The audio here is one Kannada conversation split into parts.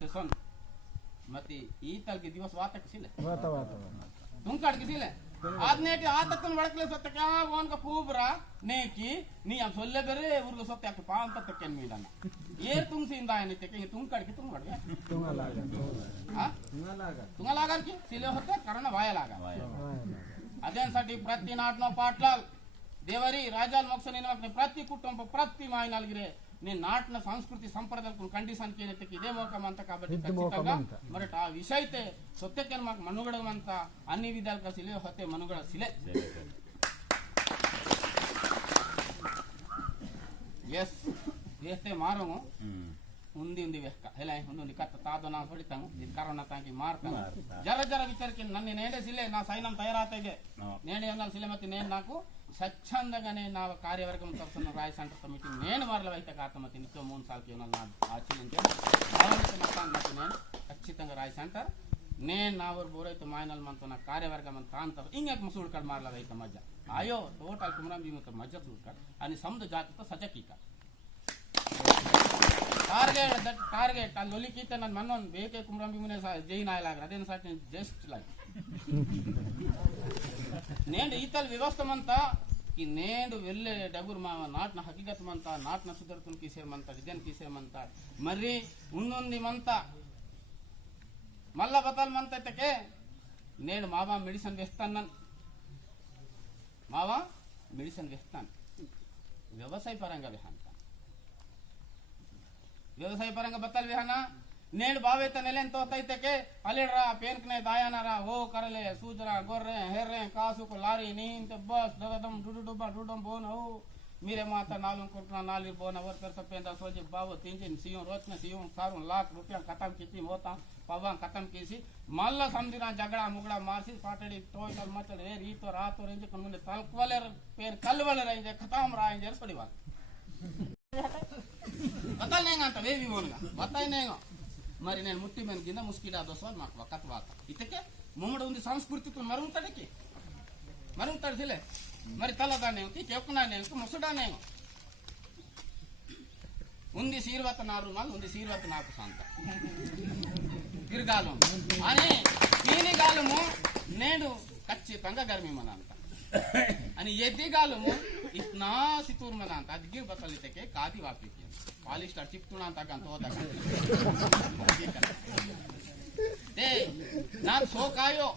सुन मती ईतल के दिवस वात किसीले वाता वाता तुम काट किसीले आदने के आतकन वड़कले सत्य क्या वोन का पूबरा ने की नी हम सोल्ले बेरे उर्लो सत्य के पांच तक केन मीडना ये तुम सिंदा है निते के तुम काट के तुम वड़ गया tunga laga हां tunga laga की सिले होते कारण वाया लागा అదేంటి ప్రతి నాటనో పాటలాల్ దేవరి రాజాల మొక్సనిన ప్రతి కుటుంబ ప్రతి మాయనాలగిరే నేను నాటన సంస్కృతి సంప్రదాయాలకు కండిషన్ కేనెత్తకి ఇదే మోకమంత కాబట్టి ఖచ్చితంగా మరి ఆ విషయతే సొత్తెకెన్ మాకు మనుగడమంత అన్ని విధాలుగా సిలే హతే మనుగడ సిలే yes ఏస్తే మారము ఉంది ఉంది వెక్క ఎలా ఉంది కత్త తాదో నా పడితాము ఇది కరోనా తాకి మారతాము జర జర విచారకి నన్ను నేనే సిలే నా సైన్యం తయారైతే నేను ఏమన్నా సిలే ಮತ್ತೆ నేను నాకు స్వచ్ఛందంగానే నా కార్యవర్గం తరఫున రాయ్ సెంటర్ మీటింగ్ నేను వారలవైతే కాతమతి నిత్యం 3 సార్లు నా ఆచరించే నాకు నేను ఖచ్చితంగా రాయ్ సెంటర్ నేను నా ఊరు బోరైతే మాయనల్ మనతో నా కార్యవర్గం అంతా అంత ఇంకొక ముసుడు కడ మారలవైతే మధ్య ఆయో టోటల్ కుమరం జీవితం మధ్య చూడక అని సముద్ర జాతితో సజకీక टारगेट लोली की नन मन बेके कुमरम भी जैन आयलाग अदे जस्ट लाइक నేను ఈతల్ వ్యవస్థమంతా కి నేను వెళ్ళే డగురు మా నాట్న హకీకతమంతా నాట్న సుదర్తున్ కీసేమంతా విద్యన్ కీసేమంతా మరి ఉన్నొంది మంతా మల్ల బతల్ మంతటకే నేను మావా మెడిసిన్ వేస్తాను మావా మెడిసిన్ వేస్తాను వ్యవసాయ పరంగా వేస్తాను వ్యవసాయ పరంగా బతల్ విహానా నేను బావేత నెలెంతో తైతకే అలిడ్రా పేర్కనే దాయానరా ఓ కరలే సూజరా గొర్రె హెర్రె కాసుకు లారీ నీంత బస్ దగదం డుడుడం బోనో మీరే మాత నాలుగు కొట్టిన నాలుగు బోన वर कर सपेंदा सोजी बाबो तीन सीओ रोचने सीओ 4 लाख रुपया खत्म कीती होता पवा खत्म कीसी मल्ला समझिना झगड़ा मुगड़ा मारसी पाटड़ी टोटल मचल ए री तो रात रेंज कमुने तलकवले पेर कलवले रेंज खत्म रांज पड़ी बात बतल नहीं अंत वे भी बोलगा बताई नहीं మరి నేను ముట్టి మన కింద ముస్కిడా దోసవాల్ మాకు వకత్ వాత ఇతకే ముమ్మడ ఉంది సంస్కృతి తో మరుగుతడకి మరుగుతడసిలే మరి తలదానే ఉంది చెక్కునానే ఉంది ముసడానే ఉంది సీర్వత నారుమాల్ ఉంది సీర్వత నాకు శాంత తిరగాలం అని దీనిగాలము నేను ఖచ్చితంగా గర్మి మనంత అని ఎదిగాలము ఇట్నా సితూర్ మనంత అదిగి బతలితకే కాది వాపికి ಪಾಲಿಸ್ಟರ್ ಚಿಪ್ತುಣ ಅಂತ ಹೋದಾಗ ನಾನು ಸೋಕಾಯೋ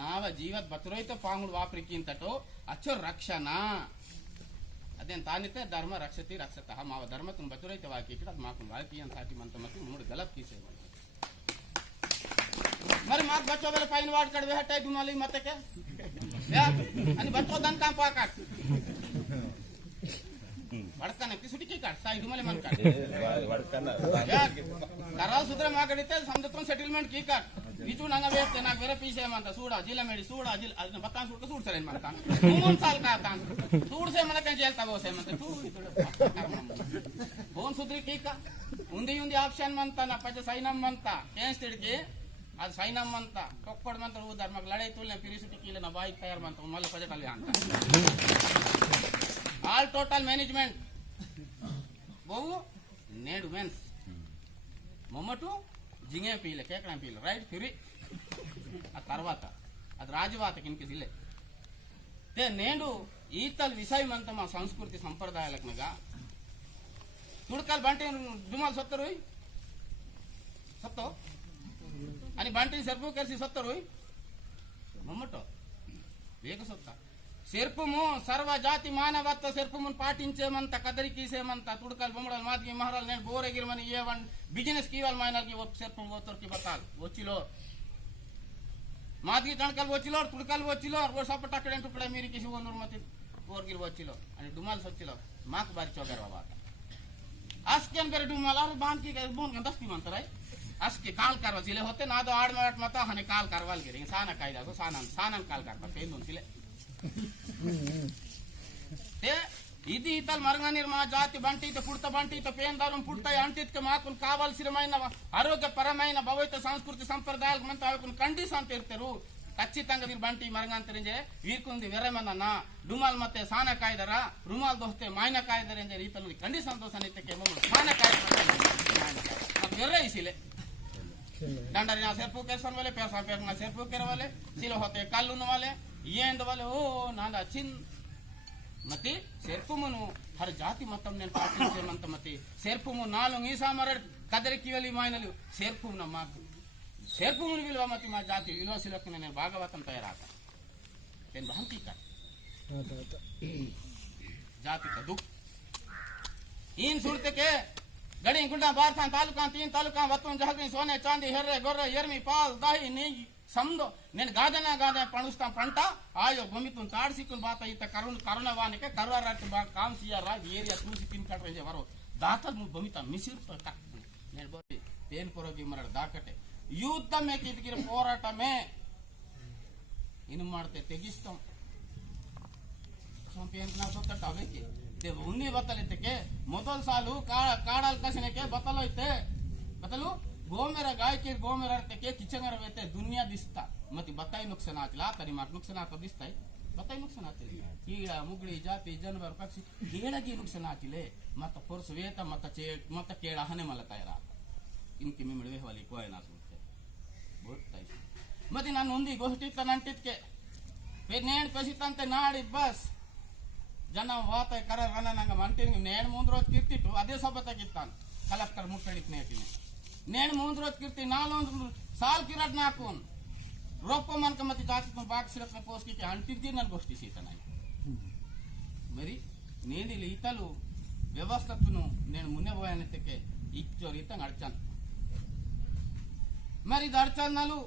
ನಾವ ಜೀವತ್ ಬತರೋಯ್ತ ಪಾಂಗುಡು ವಾಪ್ರಿಕಿಂತಟೋ ಅಚ್ಚೋ ರಕ್ಷಣಾ ಅದೇನ್ ತಾನಿತೆ ಧರ್ಮ ರಕ್ಷತಿ ರಕ್ಷತಃ ಮಾವ ಧರ್ಮ ತುಮ್ ಬತರೋಯ್ತ ವಾಕಿ ಕಿಡ ಮಾಕು ವಾಕಿ ಅಂತ ಸಾಟಿ ಮಂತ ಮತಿ ಮೂಡು ಗಲತ್ ಕಿಸೆ మరి మాకు బచ్చో వేల పైన వాడు కడ వేట గుమాలి మతకే అని బచ్చో దన్ కాం పాకాట్ వడకన కిసుటికి కాట్ సాయి గుమాలి మన కాట్ వడకన కరాల్ సుద్ర మాగడితే సముద్రం సెటిల్మెంట్ की काट बीचू नंगा वेते ना वेरे पीछे मनता सूडा जिला मेडी सूडा जिल अदन बता सूड सूड सरेन मनता 3 साल का तान सूड से मन के जेलता वो से मनता तू बोन सुद्री की का उंदी उंदी ऑप्शन मनता ना पजे सैनम मनता केस तिडकी ಅದು ಸೈನಮ್ ಅಂತ ಕೊಕ್ಕಡ ಮಂತ ಊದಾರ್ ಮಗ ಲಡೈ ತುಲ್ನೆ ಪಿರಿಸುಟಿ ಕೀಲೆ ನಾ ಬಾಯಿ ತಯಾರು ಮಂತ ಮಲ್ಲ ಪಜಟಲ್ಲಿ ಅಂತ ಆಲ್ ಟೋಟಲ್ మేనేజ్మెంట్ బోవు నేడు మెన్స్ మొమ్మటు జింగే పీలే కేకడం పీలే రైట్ ఫిరి ఆ తర్వాత అది రాజవాత కింకి జిల్లే తే నేడు ఈతల్ విషయమంత మా సంస్కృతి సంప్రదాయాలకుగా తుడకల్ బంటి దుమాల్ సత్తరు సత్తో आणि बांटी सर्पु करसी सत्तर होई मम्मटो वेग सत्ता सेर्पुमु सर्व जाति मानवत्व सेर्पुमुन पाटिंचेमंत कदरिकीसेमंत तुडकल बొమ్మడल मादगी महाराज ने बोरेगिरमनि ये1 बिजनेस कीवाल मायनल की वो सेर्पुम वोतर की बताल वोचिलो मादगी तणकल वोचिलो तुडकल वोचिलो वो सपटा कड़े टुकड़े मेरी किसी वंदुर मति बोरगिर वोचिलो आणि डुमाल सच्चिलो माक बारी चोगर बाबा आस्केन बेरे डुमाल और बांध की बोन गंदस्ती मंतराय असके काल करवा सिले होते ना तो 8 मिनट मत हने काल करवाल गिरे साना कायदा तो सानन काल करता पेन दोन सिले ते ఇది ఇతల్ మరంగ నిర్మా జాతి బంటితో పుడత బంటితో పేందారం పుడతాయి అంటిత్క మాకు కావాల్సిన ఆరోగ్యపరమైన భౌతిక సంస్కృతి సంప్రదాయాలకు మంత అవకు కండిషన్ తెర్తరు ఖచ్చితంగా వీరు బంటి మరంగంతరించే వీరుకుంది వెర్రమన్న ಡುಮಾಲ್ ಮತ್ತೆ ಸಾನ ಕಾಯ್ದರ ರುಮಾಲ್ ದೋಸ್ತೆ ಮಾಯ್ನ ಕಾಯ್ದರೆ ಎಂದರೆ ಈತನಲ್ಲಿ ಖಂಡಿ ಸಂತೋಷ ನಿತ್ಯಕ್ಕೆ ಸಾನ ಕಾಯ್ದ ಬೆರ್ರೆ ಇಸಿಲೆ डंडरी ना सेरपू केसन वाले पैसा पैक ना सेरपू केर वाले सिलो होते कालून वाले येंद वाले ओ नांदा चिन मती सेरपू मनु हर जाति मतम ने पाटिंचे मंत मती सेरपू मु नालु ईसा मर कदर कीवली मायनलु सेरपू न मा सेरपू मु विलवा मती मा जाति विलो सिलक ने भागवतम तयाराता तेन भांति का जाति का दुख इन सुरते के गड़ी गुंडा बारसा तालुका 3 तालुका वतन जहगनी सोने चांदी हेर्रे गोर्रे यर्मी पाल दाही नेगी समदो నేను గాదన పణుస్తా పంట ఆయో గొమితున్ తాడ్సికున్ బాత ఇత కరుణవానికే కరువారాట్ బా కాంసియారా ఏరియా చూసి తిన్ కట్రే వರೋ दातल मु बमिता मिसिर तो तक నేను बोली पेन पुरोगी मरड दाकटे युद्ध में किदगिर పోరాಟ में ಇನ್ನು ಮಾಡ್ತೆ ತೆಗಿಸ್ತಾಂ ಸಂಪೇನ್ ನಾ ಸೊತ್ತ ಅವೇಕೆ ते उन्नी बतलते के ಮೊದಲ ಸಾಲು ಕಾಡಲ್ ಕಸನೆಕೆ ಬತಲೋಯ್ತೆ ಬತಲು गोमेरा गाय के गोमेरा के किचंगर वेते दुनिया दिसता मती बताई नुकसान आतला तरी माक नुकसान आता दिसताय बताई नुकसान आते कीड़ा मुगड़ी जाति जानवर पक्षी केळगी नुकसान आतिले मत फोर्स वेत मत केळा हने मलता इरा इनकी मिमडवे वाली कोय ना सुनते बोलताय मती ನಾನು ಒಂದಿ ಗೋಷ್ಠಿ ತನಂಟಿದ್ಕೆ ನೇಣ ಪೆಸಿತಂತೆ ನಾಡಿ ಬಸ್ ಜನ ವಾತ ಕರ ರನ ನಂಗ ಮಂಟಿನ ನೇಣ ಮುಂದ್ ರೋಜ್ ಕಿರ್ತಿಟ್ಟು ಅದೇ ಸಬತಾಗಿತ್ತಾನ ಕಲೆಕ್ಟರ್ ಮುಟ್ಟಡಿತ್ ನೇಟಿನ నేను ముందు రోజు कीर्ति 4 साल किराट नाकून रोप मन का मत जाती बाग सिरप में पोस की अंटिद्दी नन गोष्टी सीता नहीं मरी నేను ఈతలు వ్యవస్థను నేను మున్నే పోయానెత్తకే ఇచ్చోరిత నడచాను మరి దర్చనలు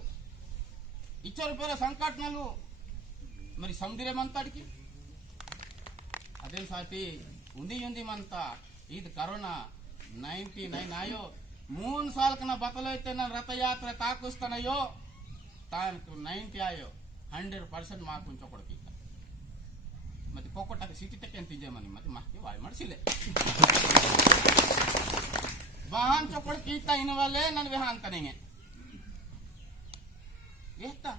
ఇచ్చోరు పేర సంకటనలు మరి సముద్రం అంతటికి అదే సాటి ఉంది మంత ఇది కరోనా 99 ఆయో 3 साल कना बतलैते न रथ यात्रा ताकुस्तनयो तान 90 आयो 100% माकुन चोकडकी मते कोकोटा सिटी तक ಎಂತಿजे मनी मते माके वाय मडसिले वाहन चोकडकी ता इन वाले नन विहान तनेंगे एता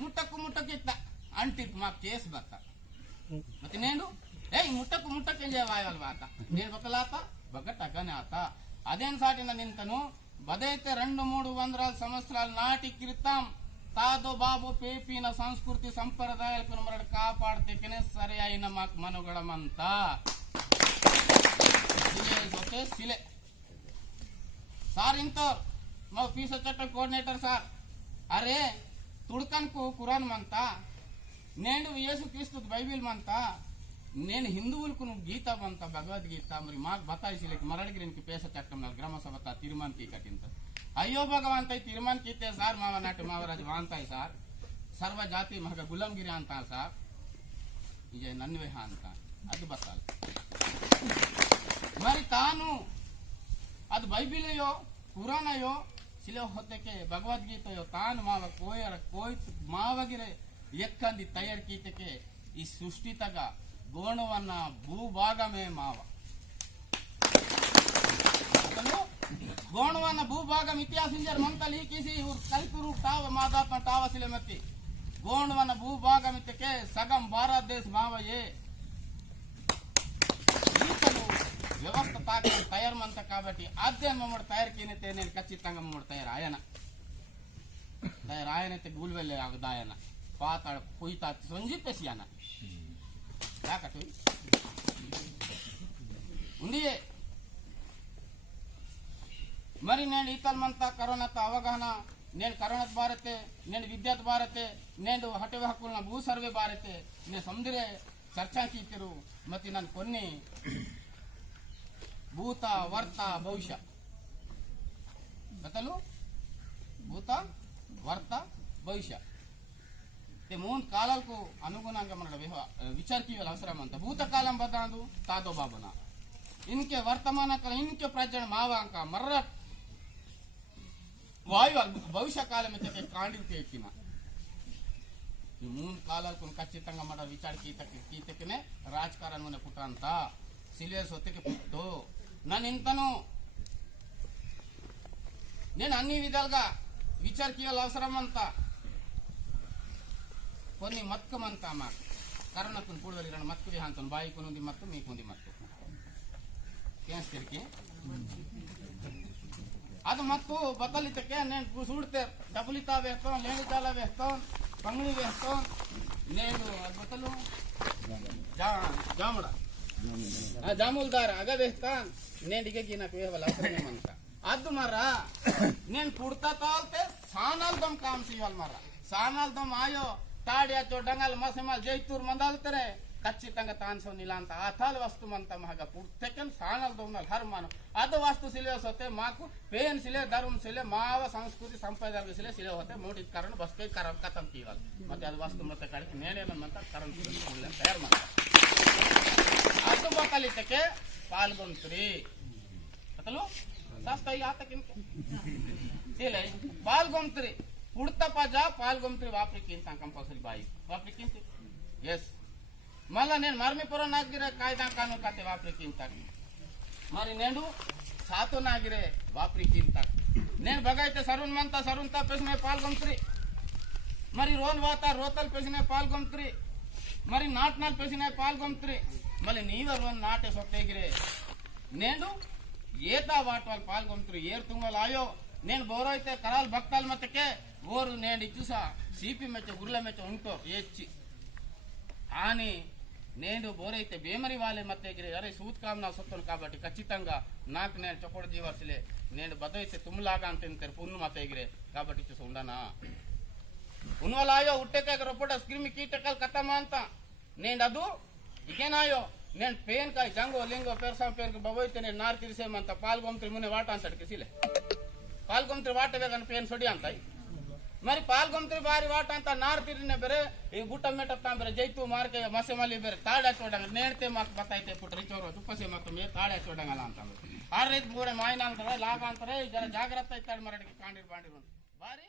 मुटक अंटित मा केस बता मते नेनु ए मुटक ಎಂಜೆ वायवल बाता నేను బతలాతా బగటగనే ఆతా అదేన్ సాటిన నింతను బదైతే 2-3 వందల సంవత్సరాల నాటి క్రితం తాదో బాబు పేపిన సంస్కృతి సంప్రదాయాలను మరడ కాపాడతేనే సరే అయిన మాకు మనుగడమంతా సిలే సిలే సార్ ఇంతో మా ఫీస్ చట్ట కోఆర్డినేటర్ సార్ అరే తుడకన్కు ఖురాన్ మంతా నేను యేసుక్రీస్తు బైబిల్ మంతా నేను హిందువులకు గీత ಬಂತ ಭಗವದ್ಗೀತ మరి ಮಾಕ್ ಬತಾಯಿಸಿಲಿಕ್ಕೆ ಮರಳಗಿರಿನಕ್ಕೆ ಪೇಸ ಚಟ್ಟಂನ ಗ್ರಾಮ ಸಭಾ ತೀರ್ಮಾನ ಕಿ ಕಟ್ಟಿಂತ ಅಯ್ಯೋ ಭಗವಂತ ತೀರ್ಮಾನ ಕೀತೆ ಸಾರ್ ಮಾವ ನಾಟ ಮಾವರಾಜ ವಾಂತಾಯಿ ಸಾರ್ ಸರ್ವ ಜಾತಿ ಮಗ ಗುಲಾಮಗಿರಿ ಅಂತ ಸಾರ್ ಈಗ ನನ್ವೆ ಅಂತ ಅದು ಬತ್ತಾಲ మరి ತಾನು ಅದು ಬೈಬಿಲಯೋ ಕುರಾನಯೋ ಸಿಲೆ ಹೊತ್ತಕ್ಕೆ ಭಗವದ್ಗೀತೆಯೋ ತಾನು ಮಾವ ಕೋಯ್ ಮಾವಗಿರೆ ಎಕ್ಕಂದಿ ತಯಾರ್ ಕೀತಕ್ಕೆ ಈ ಸೃಷ್ಟಿ ತಗ गोणवन्न भूभाग में माव गोणवन्न भूभाग इतिहास मंतली किसी कल्पुरू टाव मादात्म टाव सिले मत्ती गोणवन्न भूभाग के सगम भारत देश माव ये व्यवस्था ताकि तयार मंत काबट्टी अध्ययन मम्मड़ तयार कीनते నేను ఖచ్చితంగా మమ్మड़ तयार ఆయనతే గూల్వెల్లే ಆಗದಾಯನ ಪಾತಾಳ ಕುಯ್ತಾ ಸಂಜಿಪೆಸಿಯಾನ ಯಾಕಟ್ಟು ఉండియే మరి నేను ఈతల్మంత కరోనాతో అవగాహన నేను కరోనా బారతే నేను విద్యాత్ బారతే నేను ಹಟವೆ ಹಕ್ಕುಲ್ನ ಭೂ ಸರ್ವೆ ಬಾರತೆ నేను ಸಮುದ್ರೆ ಚರ್ಚಾ ಕೀತಿರು ಮತ್ತೆ ನಾನು కొన్ని ಭೂತ ವರ್ತ ಭವಿಷ್ಯ ಬತಲು ಭೂತ ವರ್ತ ಭವಿಷ್ಯ ते मून कालाल को अनुगुणंग मन विचार की अवसरम अंत भूतकालम बदांदु तादो बाबना इनके वर्तमान काल इनके प्रजन मावांक मर्र वायु भविष्य काल में ते कांडिते किना ಈ ಮೂನ್ ಕಾಲಾಲ್ को ಖಚಿతంగా ಮಡ ವಿಚಾರ ಕೀತಕನೆ ರಾಜಕಾರಣ ಮನೆ ಪುಟ ಅಂತ ಸಿಲಿಯಸ್ ಹೊತ್ತಿಗೆ ಪುಟ್ಟು ನಾನು ಇಂತನು నేను అన్ని విధాలుగా విచార కీయాల అవసరం అంతా కొన్ని మత్కమంతా మాకు కరణకుని కూడవలి రెండు మత్కు విహాంతం బాయికునుంది మత్తు మీకుంది మత్తు ಕೇಳಿಸ್ತಿರ್ಕಿ ಅದು ಮತ್ತು ಬದಲಿತಕ್ಕೆ నేను చూడితే డబ్బులు ఇతా వేస్తాం లేని చాలా వేస్తాం పంగుని వేస్తాం నేను బట్టలు జాముడ జాములదార అగ వేస్తాను నేను దిగకి నాకు వేయాలి అవసరమేమంట ಅದು ಮರ నేను పుడతా తాల్తే సానాల్దం కామ్ చేయాలి మర సానాల్దం ఆయో తాడి అచ్చో డంగాలు మసమాలు జైతూరు మందాలుతారే ఖచ్చితంగా ತಾನ್ಸೋ ನಿಲಾಂತ ಆಥಾಲ್ ವಸ್ತು ಮಂತ ಮಹಗ ಪುರ್ತಕನ್ ಸಾನಲ್ ದೊಮ್ನಲ್ ಹರ್ ಮಾನು ಅದು ವಾಸ್ತು ಸಿಲೆ ಸೊತೆ ಮಾಕು ಪೇನ್ ಸಿಲೆ ಧರ್ಮ ಸಿಲೆ ಮಾವ ಸಂಸ್ಕೃತಿ ಸಂಪ್ರದಾಯ ಸಿಲೆ ಸಿಲೆ ಹೋತೆ ಮೋಡಿದ ಕಾರಣ ಬಸ್ಕೆ ಕರಂ ಕತಂ ಕೀವಲ್ ಮತ್ತೆ ಅದು ವಾಸ್ತು ಮತ್ತೆ ಕಡಿಕೆ ನೇನೇನಂತ ಕರಂ ತಯಾರು ಮಾಡ್ತಾರೆ ಅದು ಬಕಲಿತಕ್ಕೆ ಪಾಲ್ಗೊಂತ್ರಿ ಅತಲು ಶಾಸ್ತ್ರ ಆತಕಿನ್ಕೆ ಸಿಲೆ ಪಾಲ್ಗೊಂತ್ರಿ ಪುಡ್ತಪ್ಪ ಜಾ ಪಾಲ್ಗೊಂತ್ರಿ ವಾಪ್ರಿಕಿಂತ ಕಂಪಲ್ಸರಿ ಬಾಯಿ ವಾಪ್ರಿಕಿಂತ ಎಸ್ మళ్ళా నేను మర్మిపురం నాగిరే కాಯ್దా కాను కತೆ వాప్రికింత మరి నేను సాతో నాగిరే వాప్రికింత నేను బగైతే సరుణ్ మంత సరుణ్ తా పెసినే పాల్గొంత్రి మరి రోన్ వాత రోతల్ పెసినే పాల్గొంత్రి మరి నాట్నాల్ పెసినే పాల్గొంత్రి మళ్ళీ నీవ రోన్ నాటే సొత్తేగిరే నేను ఏతా వాట్ వాళ్ళు పాల్గొంత్రి ఏర్ తుంగల్ ఆయో నేను ಬೋರೈತೆ ಕರಾಲ್ ಭಕ್ತಾಲ್ ಮತ್ತಕ್ಕೆ ಓರು నేను ఇచ్చుసా సిపి మెచ్చ గుర్ల మెచ్చ ఉంటో ఏచ్చి అని నేను బోరైతే బేమరి వాళ్ళే మత్తెగిరి అరే సూత్ కామ్నా సొత్తను కాబట్టి ఖచ్చితంగా నాకు నేను చొక్కడు జీవర్సిలే నేను బదైతే తుమ్లాగా అంతే పున్ను మత్తెగిరే కాబట్టి చూసి ఉండనా ಉನ್ವಲಾಯೋ ಹುಟ್ಟೆಕಾಗ ರೊಪ್ಪಟ ಸ್ಕ್ರಿಮಿ ಕೀಟಕಲ್ ಕತ್ತಮ್ಮ ಅಂತ నేను ಅದು ಈಗೇನಾಯೋ నేను ಪೇನ್ ಕಾಯಿ ಜಂಗೋ ಲಿಂಗೋ ಪೆರ್ಸಾಂ ಪೇರ್ಗೆ ಬಬೋಯ್ತೆ నేను ನಾರ್ ತಿರ್ಸೇಮಂತ ಪಾಲ್ಗೊಂತ್ರಿ ಮುನೆ ವಾಟ ಅಂತ ಕಿಸಿಲೆ ಪಾಲ್ಗೊಂತ್ರಿ ವಾಟವೇ ಕನ್ ಪೇನ್ ಸೊಡಿ ಅಂತ మరి పాల్గొంత్రి బారి వాట ಅಂತ ನಾರ್ ತಿರಿನ ಬೇರೆ ಈ ಗುಟ್ಟ ಮೆಟ್ಟ ಬೇರೆ ಜೈತು ಮಾರ್ಕೆ ಮಸೆ ಮಲ್ಲಿ ಬೇರೆ ತಾಳೆ ಹಚ್ಚೋಡಂಗ ನೇಡ್ತೆ ಮಾಕ್ ಬತ್ತೈತೆ ಪುಟ್ಟ ರಿಚೋರು ತುಪ್ಪಸೆ ಮಕ್ಕ ಮೇ ತಾಳೆ ಹಚ್ಚೋಡಂಗಲ್ಲ ಅಂತ ಆ ರೀತಿ ಮೂರೆ ಮಾಯಿನ ಅಂತಾರೆ ಲಾಭ ಅಂತಾರೆ ಜರ ಜಾಗ್ರತೆ ಇತ್ತಾಳೆ ಮರಡಿಗೆ ಕಾಂಡಿರ್ ಬಾಂಡಿರು ಬಾರಿ